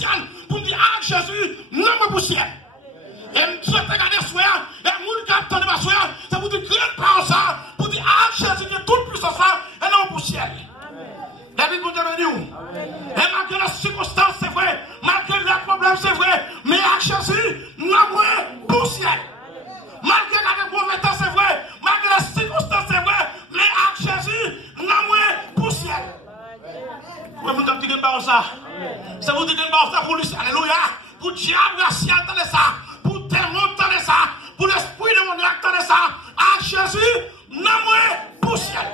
ciel pour dire ah Jésus, non moi pour ciel. Et je te regarde soir, et mon cap t'en va soir, ça vous dit grande parole ça pour dire ah Jésus qui est toute puissance ça et non pour ciel. David vous dit et malgré les circonstances c'est vrai, malgré les problèmes c'est vrai, mais à Jésus, non moi pour ciel. Malgré la mauvais temps c'est vrai, malgré les circonstances c'est vrai, mais à Jésus, non moi pour ciel. Vous vous dites que ça. Ça vous dit que ça pour lui, alléluia. Pour diable, la ciel, attendez ça. Pour démon, attendez ça. Pour l'esprit de mon Dieu, attendez ça. À Jésus, non moi pour ciel.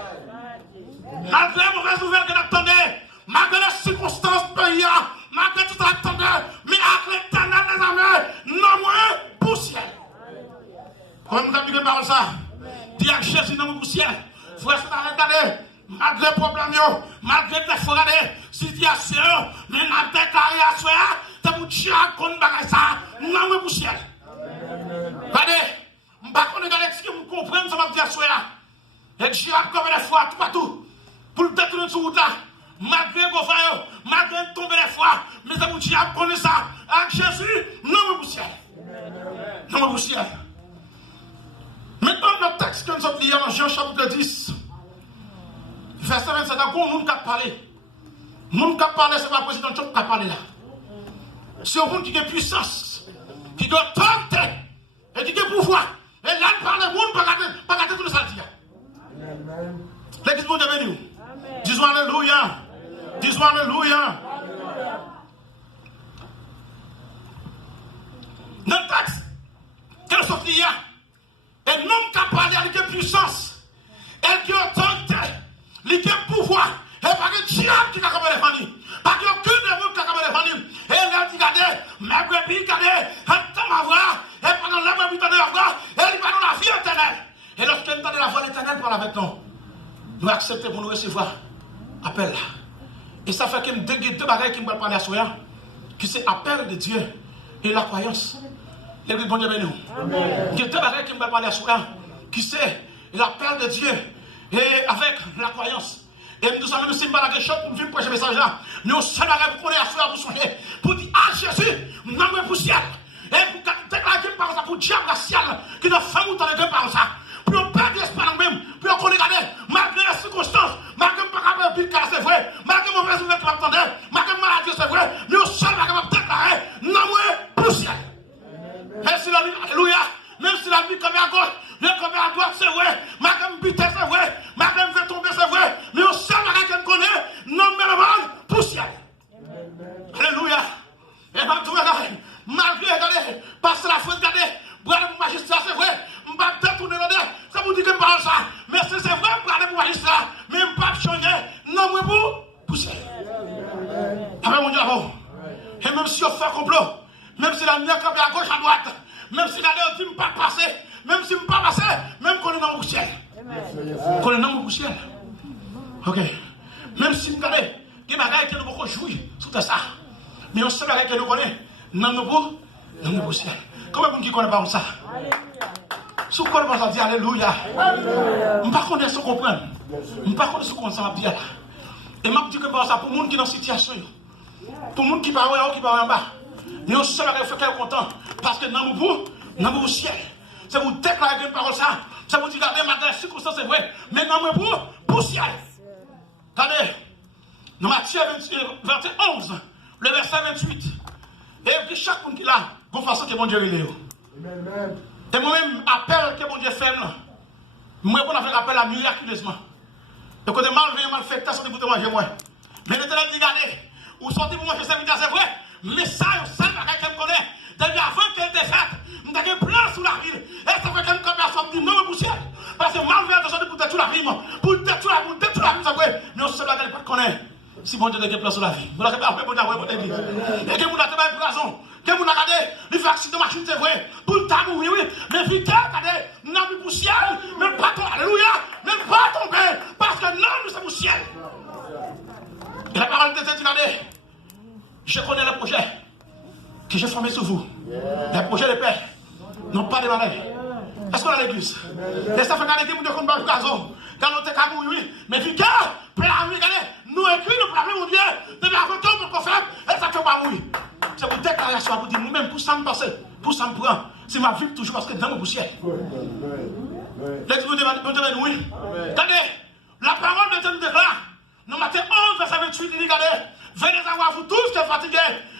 Malgré les mauvaises nouvelles que vous attendez, malgré les circonstances pays, malgré tout ça attendez, mais avec l'éternel des armées, non moi pour ciel. Comment vous dites que ça? Dis à Jésus, non moi pour ciel. Frère, c'est à regarder. Malgré les problèmes, malgré les forêts, situation, mais la déclaré à soi, c'est pour Dieu qu'on bagaille ça, non, mais pour ciel. Regardez, je ne sais pas si vous comprenez ce que je dis à soi. Et Dieu a comme les fois, tout partout, pour le détourner sur route là, malgré vos failles, malgré tomber les fois, mais c'est pour Dieu qu'on connaît ça. Avec Jésus, non, mais pour ciel. Non, mais pour ciel. Maintenant, notre texte que nous avons lu dans Jean chapitre 10. Verset 27, d'accord, nous ne pouvons pas parler. Nous ne pouvons pas parler, c'est pas le président qui va parler là. C'est un monde qui a puissance, qui a autorité, et qui a pouvoir. Et là, il parle, le monde ne pas garder tout le saltige. L'église de Dieu béni. Disons alléluia. Disons alléluia. Dans le texte, quelle sorte il y a? Et nous ne pouvons pas parler avec puissance, et qui a autorité. Il y a pouvoir. Et pas que diable qui a comme les familles. Pas que aucun démon qui a comme les familles. Et là, tu regardes, ma brebis, regardez, attends ma voix. Et pendant la brebis, t'entends la voix. Et il va dans la vie éternelle. Et lorsqu'elle entend la voix de l'éternel, parle avec nous. Nous acceptons pour nous recevoir. Appel là. Et ça fait qu'il y a deux bagages qui me parlent à soi. Qui c'est appel de Dieu et la croyance. L'église bon Dieu béni. Il y a deux bagages qui me parlent à soi. Qui c'est l'appel de Dieu. Et avec la croyance. Et nous sommes aussi pas la question pour vivre pour ce message là. Mais on se lève pour connaître la pour soigner. Pour dire ah Jésus, nous avons pour ciel. Et pour déclarer par ça pour diable la ciel qui nous fait monter les deux par ça. Puis on perd l'espoir nous-mêmes. Puis on connaît malgré les circonstances, malgré le pas de car c'est vrai, malgré les mauvaises nouvelles qui m'attendaient, malgré la maladie c'est vrai. Mais on se lève déclarer nous avons pour ciel. Même si la vie, alléluia, même si la vie comme à gauche. Le combat à droite, c'est vrai. Madame Buté, c'est vrai. Madame fait tomber, c'est vrai. Mais au seul avec qu'elle connaît, non, mais le mal, poussière. Alléluia. Et bien, tout le monde, malgré, regardez, passer la faute, regardez, bravo pour magistrat, c'est vrai. Je ne vais pas détourner le nez. Ça vous dit que je parle ça. Mais si c'est vrai, bravo pour magistrat. Mais je ne vais pas changer. Non, mais pour poussière. Amen, mon Dieu, avant. Et même si on fait complot, même si la nuit est à gauche, à droite, même si la nuit ne pas passer, même si je ne peux pas passer, même qu'on est dans mon ciel. Qu'on est dans mon ciel. Ok. Même si vous regardez, il y a des bagages qui nous pouvons jouer sur tout ça. Mais on sait des bagages qui nous connaissent. Dans nos ciel. Comment vous ne connaissez pas ça? Si vous connaissez pas ça, dites alléluia. Je ne sais pas connaître ce qu'on comprend. Je ne sais pas connaître ce qu'on s'en dire là. Et je dis que ça pour les gens qui sont dans cette situation. Pour les gens qui parlent en haut, qui parlent en bas. Mais on sait des bagages qui sont contents. Parce que dans mon ciel. C'est vous déclarer une parole ça. Ça vous dit, regardez, malgré les circonstances, c'est vrai. Mais non, mais pour ciel. Regardez, dans Matthieu 21, le verset 28. Et chaque monde qui est là, vous façon que mon Dieu est là. Et moi-même, appel que mon Dieu fait là. Moi, on a fait appel à miraculeusement. Et quand mal fait, t'as sorti pour te manger, moi. Mais l'éternel dit, regardez, ou sorti pour manger, c'est vrai. Mais ça, c'est un bagage qu'elle connaît. Depuis avant qu'elle était faite, nous avons un plan sous la ville. Et ça fait qu'une personne dit non, mais poussière. Parce que malgré de sortir pour détruire la ville, pour détruire la ville, ça fait. Mais on se l'a pas connaît. Si mon Dieu a un plan sur la vie. Vous l'avez pas fait pour dire, et que vous n'avez pas une raison. Que vous n'avez pas il fait accident de machine, c'est vrai. Pour le temps, oui. Mais vite, regardez, nous avons poussière, même pas tomber. Alléluia. Même pas tomber. Parce que non, nous sommes poussière. Et la parole de Dieu dit, regardez, je connais le projet que j'ai formé sur vous. Les projets de paix, non pas de maladies. Est-ce qu'on a l'église? Et ça fait regarder que nous devons faire le gazon. Quand on est oui. Mais puis, regardez, nous écrivons, nous parlons, mon Dieu, de la photo pour qu'on fasse, et ça ne fait pas oui. déclaration pour dire nous-mêmes, pour ça me passer, pour ça me prendre. C'est ma vie toujours parce que dans mon poussière. Les dieux de oui. Regardez, la parole de Dieu nous déclare, dans Matthieu 11, verset 28, il dit, regardez, venez à voir vous tous qui êtes fatigués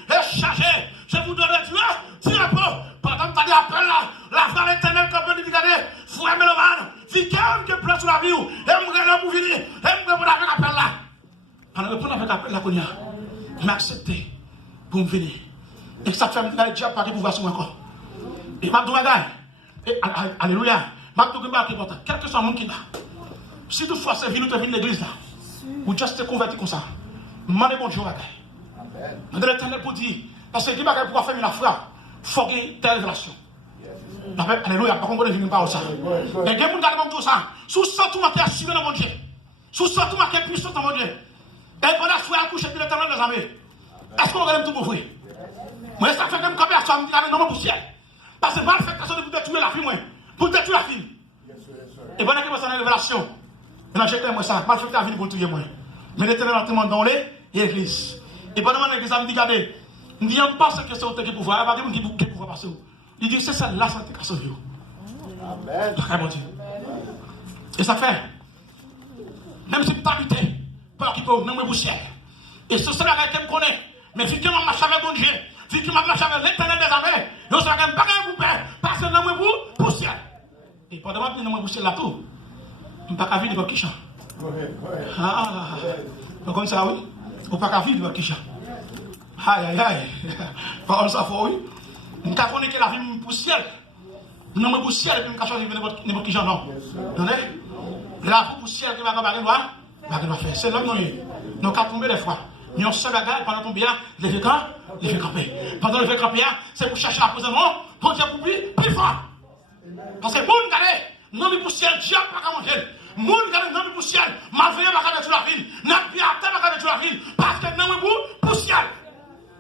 et chargés. Je vous donne Dieu, tirez pas. Pendant que tu as dit appel là, la femme éternelle comme elle dit, regardez, vous aimez le mal, vicaire qui pleure sur la vie, et vous regardez pour venir, et vous regardez avec appel là. Pendant que vous avec appel là, qu'on y a, vous m'acceptez pour me venir. Et ça fait un diable pas de pouvoir sur moi encore. Et ma douagaille, alléluia, ma douagaille qui est important, quel que soit le monde qui est là. Si toutefois c'est venu, tu es venu l'église là, ou juste te convertir comme ça, demandez bon Dieu, bagaille. Demandez l'éternel pour dire, parce que qui bagaille pour faire une affaire, il faut qu'il y ait telle relation. Alléluia, par contre, on ne pas ça. Mais il y a des gens qui ont tout ça, sous ça, tout le monde est assuré dans mon Dieu, sous ça, tout le monde est puissant dans mon Dieu. Et pendant que je suis accouché de l'éternel des armées, est-ce qu'on regarde tout pour vous? Moi, ça fait comme personne qui a dans mon poussière. Parce que mal fait personne pour détruire la fille, moi. Pour détruire la fille. Et pendant que moi, c'est une révélation. Maintenant, j'ai moi ça. Mal fait la vie pour tuer moi. Mais l'éternel a tellement dans l'église. Et pendant que l'église a dit, regardez, ne dis pas ce que c'est au qui pouvoir. Elle va dire qui pouvoir passer. Il dit, c'est ça, là, ça te casse au vieux. Amen. Mon Dieu. Et ça fait, même si tu habites, peur qui peut dans mes poussières. Et ce sera la qui me connaît. Mais vu que je marche avec mon Dieu, vu que je marche avec l'éternel des armées, je serai un bagage pour faire, parce que dans mes poussières. Et pendant que je dans mes poussières là tout, je ne peux pas vivre de qui chante. Ah, comme ça, oui. Je ne peux pas vivre de qui chante. Aïe, aïe, aïe. Parole ça, oui. Je ne peux pas que la vie me poussière. Non, me poussière, et puis je ne peux pas choisir n'importe qui chante, non. Vous la poussière qui va faire. C'est l'homme, nous avons tombé des fois. Mais on se bagarre pendant tomber là, les fait camper. Pendant les fait camper, c'est pour chercher l'approvisionnement, pour dire pour plus fort. Parce que moun gade, non mais poussière, diable pas qu'à manger. Moun gade, non mais poussière, malveillant pas qu'à détruire la ville. N'a pas à pas qu'à détruire la ville. Parce que non mais poussière.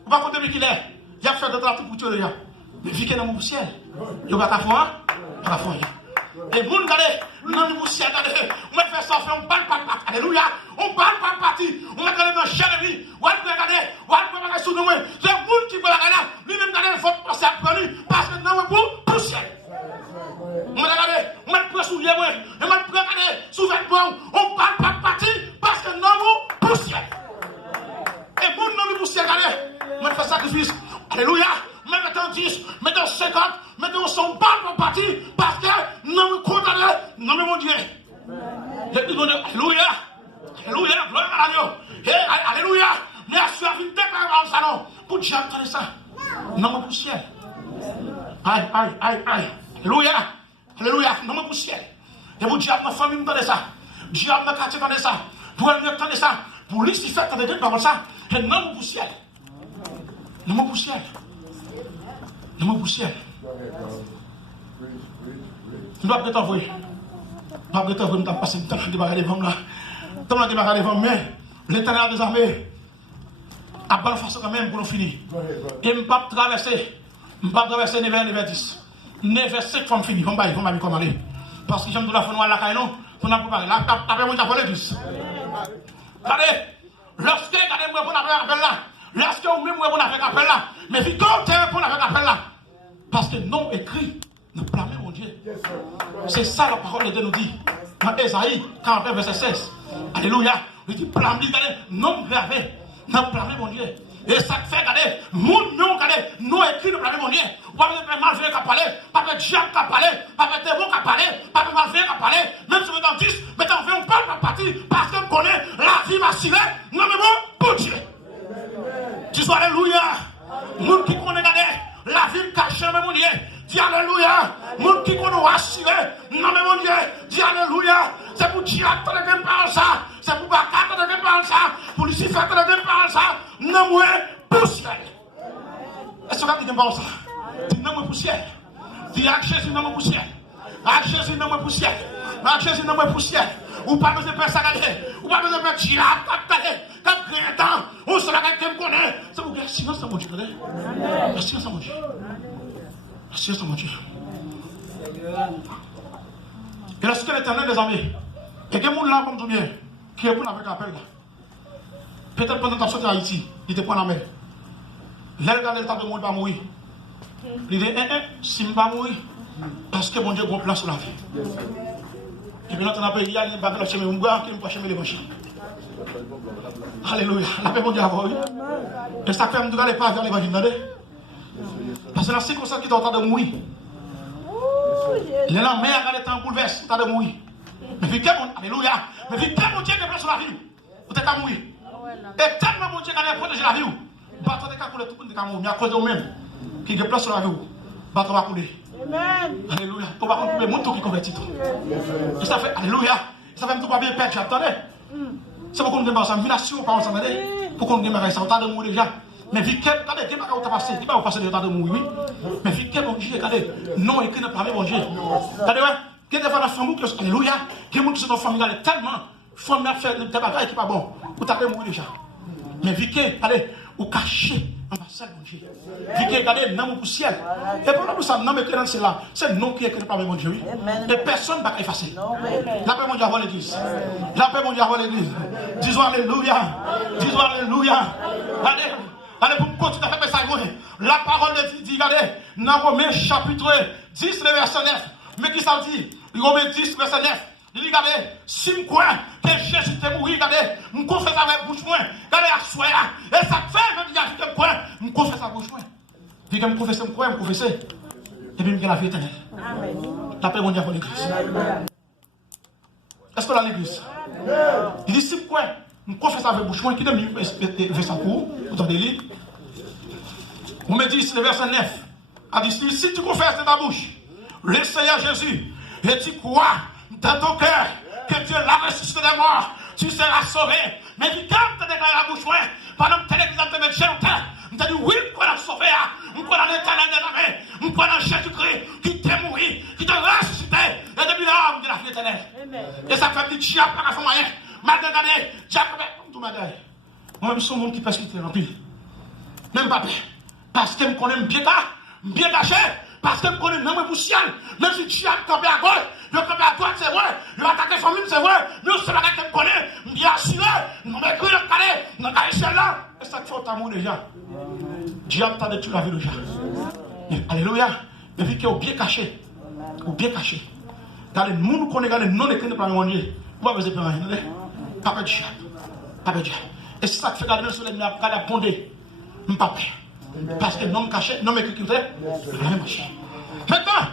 On va compter qu'il est. Il y a fait de la tout pour tuer les gens. Mais vu qu'il est dans la poussière, il n'y a pas qu'à faire, pas qu'à faire. Et moun gade, non mais poussière, gade, on va faire ça, on parle pas de parti. Alléluia. On parle pas de parti. On va regarder dans le chien de vie. On va regarder, on va regarder sous nous. C'est le monde qui peut la regarder. Lui-même, regarder, il faut passer à prendre. Parce que non, pour poussière. On va regarder, on va prendre sous les mains. On va regarder sous vêtements. On parle pas de parti. Parce que non, poussière. Et moun non, poussière, regardez. On va faire sacrifice. Alléluia. Mettons 10, mettons 50, mettons 100 balles pour parti. Parce que non, condamné. Non, mais mon Dieu. Alléluia. Alléluia, gloire à Dieu. Alléluia. Mais je suis à vie de ça non. Pour Dieu entendre ça. Non, mon poussière. Aïe, aïe, aïe, aïe. Alléluia. Alléluia. Non, mon poussière. Et pour Dieu, ma famille entendre ça. Dieu, ma quartier entendre ça. Pour elle entendre ça. Pour Lucifer entendre parole ça. Et non, mon poussière. Non, mon poussière. Non, mon poussière. Tu dois peut-être envoyer. Tu dois peut-être envoyer. Tu dois passer le temps de débarrasser les femmes là. Tant que débarrasser les femmes, mais l'éternel des armées a bonne façon quand même pour nous finir. Et je ne peux pas traverser 9 10. 9 5 femmes finies. On va y commander. Parce que j'aime de la fin noire la caille non. On a préparé. Là, t'as mon japonais tous. Regardez. Lorsque regardez-moi pour la appel là. Lorsque vous même pour la appel là. Mais si quand tu es pour la appel là. Parce que non écrit. Ne blâmez mon Dieu. C'est ça la parole de Dieu nous dit. Dans Ésaïe 49 verset 16. Alléluia. Il dit blâmez, non blâmez. Non blâmez mon Dieu. Et ça fait regarder, nous écrit de blâmer mon Dieu. Pas de malveillant qui a parlé, pas de diable qui a parlé, pas de démon qui a parlé, pas de malveillant qui a parlé. Même si vous êtes en 10, mais en fait on parle pas partie parce qu'on connaît la vie massive. Non mais bon, pour Dieu. Tu sois alléluia. Nous qui connaissons la vie cachée, mon Dieu. Dis alléluia. Nous qui connaissons assuré, non mais mon Dieu. Dis alléluia. C'est pour Dieu qui te parle ça. C'est pour Bakar qui te parle ça. Pour Lucifer qui te parle ça. Non moi, poussière. Est-ce que tu te parles ça? Dis non moi poussière. Dis à Jésus non moi poussière. À Jésus non moi poussière. À Jésus non moi poussière. Ou pas besoin de faire ça galer. Ou pas besoin de faire diable galer. Quand grand temps, on sera quelqu'un qui connaît. C'est pour que silence mon Dieu. Le silence mon Dieu. Le silence mon Dieu. Et lorsque l'Éternel des armées, et que moun là comme tout bien, qui est pour avec l'appel là. Peut-être pendant que tu sorti à Haïti, il te prend la mer. Là, regardez le temps de monde pas mourir. Il dit, si je ne pas mourir, parce que mon Dieu a un plan sur la vie. Et puis, notre pays, il y a des bagages de chemin, on va chemin les machines. Alléluia. La paix, mon Dieu, et ça fait que je ne pas vers l'évangile. Parce que dans ces circonstances qui sont en train de mourir, les gens mais regardez le temps bouleverse, en train de mourir. Mais vu que alléluia. Mais vu que mon Dieu a un plan sur la vie, vous êtes à mourir. Et tellement mon Dieu a protégé la vie, bâton de couler tout le monde est à mourir. Mais à cause de vous-même, qui a un plan sur la vie, bâton va couler. Alléluia. On va couper le monde qui convertit. Et ça fait, alléluia. Ça fait que tout va bien perdre, j'attendais. C'est pourquoi nous avons une nation, pas ensemble. Pourquoi nous avons ça, on t'a de mourir déjà. Mais vu que, regardez, qui va passer, qui va passer de temps de mourir, oui. Mais vu que mon Dieu, regardez, non écrit dans le premier mon Dieu. Regardez, qui est devant la famille, alléluia, qui est dans la famille, tellement, famille a fait des bagages qui pas bon, vous t'avez mourir déjà. Mais vu que, regardez, vous cachez en bas mon Dieu. Vu que, regardez, non, vous ciel. Et pour nous, ça, non, mais que c'est là, c'est non qui est écrit par mon Dieu, oui. Et personne ne va effacer. La paix, mon Dieu, avant l'église. La paix, mon Dieu, avant l'église. Disons alléluia. Disons alléluia. Allez. Allez, pour continuer à faire ça, la parole de Dieu dit, regardez, dans Romains chapitre 10, le verset 9. Mais qui ça dit? Romains 10, verset 9. Il dit, regardez, si je crois que Jésus était mort, regardez, je confesse avec bouche moins. Regardez, à soi, et ça fait, je dis, je crois, je confesse avec bouche moins. Puis quand je confesse, je crois, je confesse. Et puis, je la vie éternelle. La paix mondiale pour l'église. Est-ce que là, l'église? Il dit, si je crois, je confesse avec bouche moins, qui donne le verset pour vous entendez lire. On me dit, le verset 9. A dit, si tu confesses de ta bouche le Seigneur Jésus, et tu crois dans ton cœur que Dieu l'a ressuscité des morts, tu seras sauvé. Mais quand tu as déclaré la bouche, pendant que tu as dit, tu as dit, oui, je crois sauvé, je crois dans l'éternel des armées, je crois dans Jésus-Christ qui t'est mouru, qui t'a ressuscité, et depuis là, de la vie éternelle. Et ça fait petit chiap, pas à moyen. Malgré regardez, Jacob, tout ma gueule. Moi-même, je suis un monde qui persécute en pile. Même pas peur. Parce que je connais bien caché. Parce que je connais même pour ciel. Même si tu as campé à gauche, je campé à droite, c'est vrai. Je vais attaquer la famille, c'est vrai. Mais c'est la que je connais. Bien assuré. Nous m'écris le calé. Nous avons celle-là. Et ça te fait autant de déjà. Diable t'a détruit la vie déjà. Alléluia. Mais vu qu'il est bien caché. Ou bien caché. Regardez, nous nous connaissons, non écrit de mon Dieu. Vous avez besoin de rien. Papa Dieu. Papa Dieu. Et c'est ça qui fait garder le soleil, mais à la pondée. Papa. Parce que non caché, non écrit qui fait. Maintenant,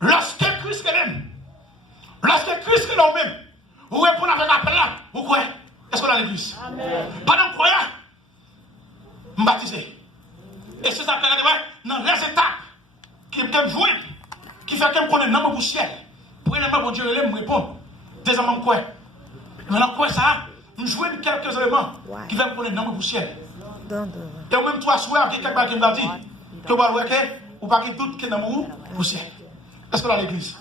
lorsque Christ est même, lorsque Christ est même, vous répondez avec l'appel là, vous croyez? Est-ce qu'on a l'église? Pendant croyant, me baptiser. Et c'est ça que regardez, dans les étapes qui me jouent, qui fait que je connais le nom pour ciel. Pour que mon Dieu me répondre. Désormais, je crois. Maintenant, quoi ça? Je joue quelques éléments qui vont me connaître le nom pour ciel. Et même toi, soir, quelqu'un qui m'a dit que vous avez ou pas qu'il doute qu'il y a un pour ciel. Est-ce que là l'église?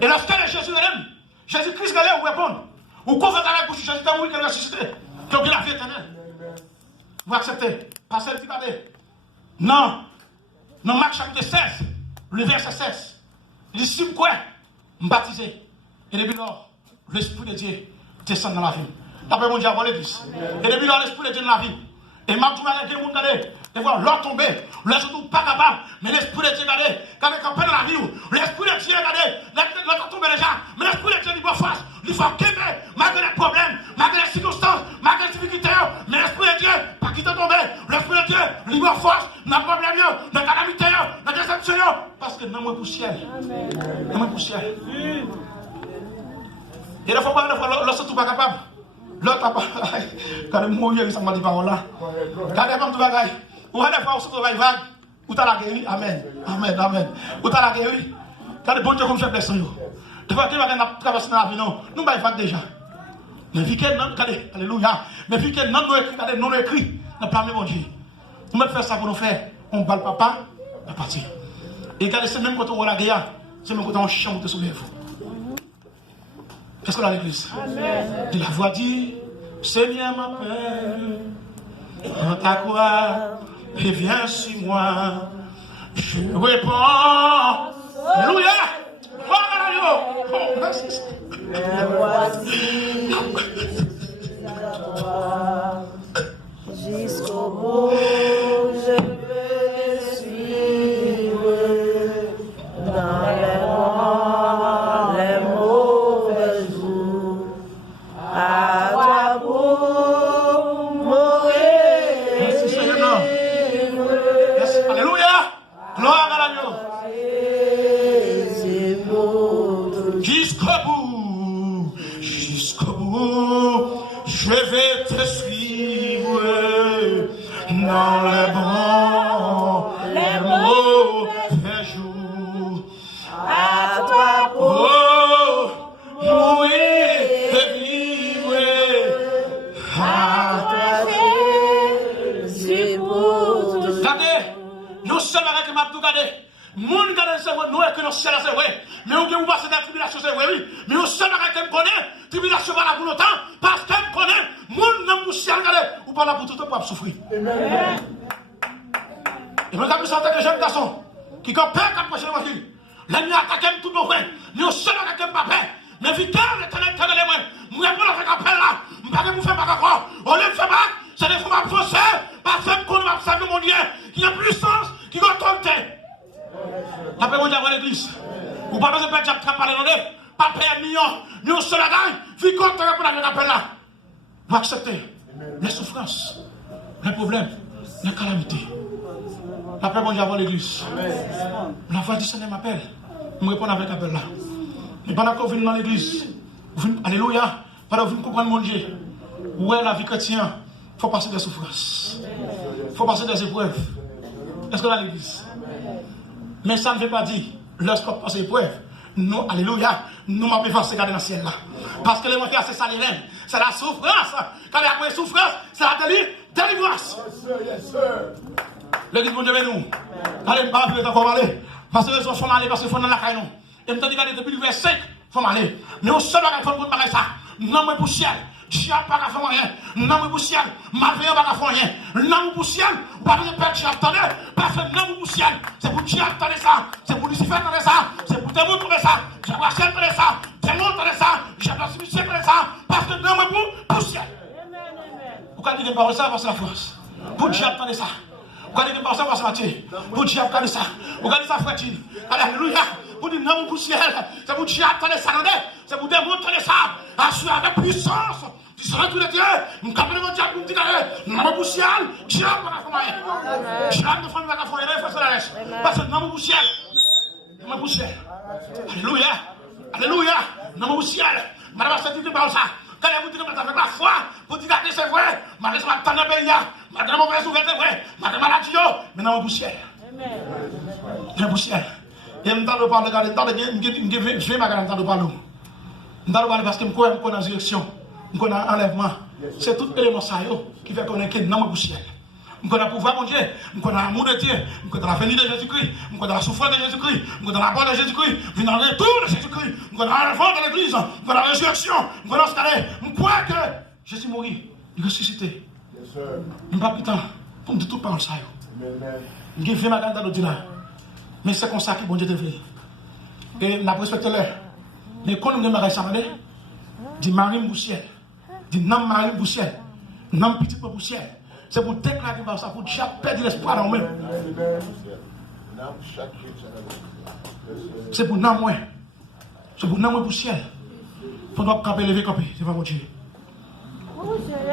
Et lorsque Jésus-Christ est là, vous répondez. Vous confessez avec bouche, Jésus est mort, qu'il est ressuscité. Que vous avez la vie éternelle. Vous acceptez. Parce que vous avez. Non. Dans Marc chapitre 16, le verset 16. Il dit, si vous croyez, me baptiser. Et depuis lors, l'Esprit de Dieu descend dans la vie. D'après mon Dieu, avant l'église. Et depuis lors, l'Esprit de Dieu dans la vie. Et ma tout avec les gens, regardez, et voir l'or tomber, les autres pas capables, mais l'Esprit de Dieu, regardez, quand on dans la vie, l'Esprit de Dieu, regardez, l'or tomber déjà, mais l'Esprit de Dieu, il va face, il faut qu'aimer, malgré les problèmes, malgré les circonstances, malgré les difficultés, mais l'Esprit de Dieu, pas quitter tomber, l'Esprit de Dieu, il va force, dans le problème, dans la calamité, dans la déception, parce que non, moi, pour ciel, non, moi, pour ciel. Et la fois, l'autre, tout pas capable. L'autre, quand il mouille, il s'en va dire par là. Quand il va tout bagaille, ou à la fois, on se trouve vague, ou t'as la guéri, amen, amen, amen. Ou t'as la guéri, quand le bon Dieu comme fait blessé, de fois qu'il va traverser dans la vie, non, nous va vague déjà. Mais vu qu'elle non, regardez, alléluia, mais vu qu'elle non écrit, regardez, non écrit, n'a pas mis mon Dieu. Nous mettons faire ça pour nous faire, on bat le papa, on va partir. Et regardez, c'est même quand on voit la guerre, c'est même quand on chante sur les vous. Qu'est-ce qu'on a à l'église? De la voix dit, Seigneur m'appelle, dans ta croix, et viens sur moi. Je réponds, alléluia! Jusqu'au bout, je Gloire à l'agneau. Jusqu'au bout, je vais te suivre dans les mauvais jours. À toi pour mourir et vivre. À toi Jésus pour toujours. Regardez, nous sommes avec ma tout regardez. Moun gade c'est vrai, nous est que nous ciel c'est vrai. Mais on vous passer dans la tribulation c'est vrai, oui. Mais nous sommes avec qui me connaît, tribulation va là pour longtemps, parce qu'elle me connaît, moun dans le ciel regardez, ou pas là pour tout le temps pour souffrir. Amen. Et moi, je suis en tant que jeune garçon, qui quand peur quand prochaine voiture, l'ennemi attaque tout nos frères, nous sommes avec qui papa. Mais victoire, l'éternel, moi, je vais faire appel là, je ne vais pas faire encore. On ne fait pas, c'est des fois français, parce que qu'on va observer mon Dieu, qui a puissance, qui a autorité. La paix mondiale à l'église. Vous ne pouvez pas dire que parler dans les pas payer millions, nous sommes là, victoire pour la appel là. Vous acceptez les souffrances, les problèmes, les calamités. La paix mondiale à l'église. La voix du Seigneur m'appelle. Je réponds avec l'appel là. Et pendant que vous venez dans l'église, alléluia, pendant que vous comprenez mon Dieu, où est la vie chrétienne, il faut passer des souffrances. Il faut passer des épreuves. Est-ce que dans l'église? Mais ça ne veut pas dire, lorsqu'on passe des épreuves, nous, alléluia, nous m'avons fait se garder dans le ciel là. Parce que les mots c'est ça les rênes. C'est la souffrance. Quand il y a la souffrance, c'est la délivrance. L'église mon Dieu est nous. Allez, pas plus encore parler. Parce que les gens font aller, parce qu'ils font dans la caille. Et nous avons dit depuis le verset 5, il faut aller. Mais on sait pas qu'on peut faire ça. Nous n'avons pas de ciel. Dieu n'a pas faire rien. Nous n'avons pas de ciel. Malgré n'a pas faire rien. Nous n'avons pas de ciel. Vous ne pouvez pas Dieu attendre. Parce que nous n'avons pas de ciel. C'est pour Dieu attendre ça. C'est pour Lucifer attendre ça. C'est pour Démon attendre ça. J'ai pas ciel attendre ça. Démon attendre ça. J'ai pas Lucifer attendre ça. Parce que nous n'avons pas de ciel. Pourquoi dire que par ça, parce que la force. Pour Dieu attendre ça. Pourquoi dire que par ça, parce que la tuer. Pour Dieu attendre ça. Regardez ça, frère. Alléluia. Pour dire non, pour ciel. C'est pour Dieu attendre ça. C'est pour démontrer ça. Assurer avec puissance. Tu seras tout le Dieu. Nous capons le diable pour dire non, pour ciel. Dieu n'a pas fait. Dieu n'a pas fait. Parce que non, pour ciel. Non, pour ciel. Alléluia. Alléluia. Non, pour ciel. Madame, ça dit pas ça. Quand vous dites que avec la foi, pour dire que c'est vrai. Madame, ça va t'en bénir. Madame, mauvaise ouverte, c'est vrai. Madame, maladie, mais non, pour ciel. Non, pour ciel. Et je ne parle pas de je vais m'arrêter de parler. Je ne parle parce que je suis dans la direction, je suis dans l'enlèvement. C'est tout élément qui fait qu'on est dans le ciel. Je suis dans le pouvoir de Dieu, je suis dans l'amour de Dieu, je suis dans la venue de Jésus-Christ, je suis dans la souffrance de Jésus-Christ, je suis dans la mort de Jésus-Christ, je suis dans le retour de Jésus-Christ, je suis dans l'enlèvement de l'église, je suis dans la résurrection, je suis dans ce carré. Je crois que Jésus est mort, il est ressuscité. Je n'ai pas plus de temps pour me dire tout par ça. Je vais faire ma garde dans l'autre là. Mais c'est comme ça que bon Dieu te fait. Et la respecte-le. Mais quand nous avons ça, dit Marie Boussière, dit non Marie Boussière, non petit peu Boussière. C'est pour déclarer ça, pour déjà perdre l'espoir dans nous-mêmes. C'est pour non moins. C'est pour non moins Boussière. Il faut camper, lever, camper. C'est pas mon Dieu.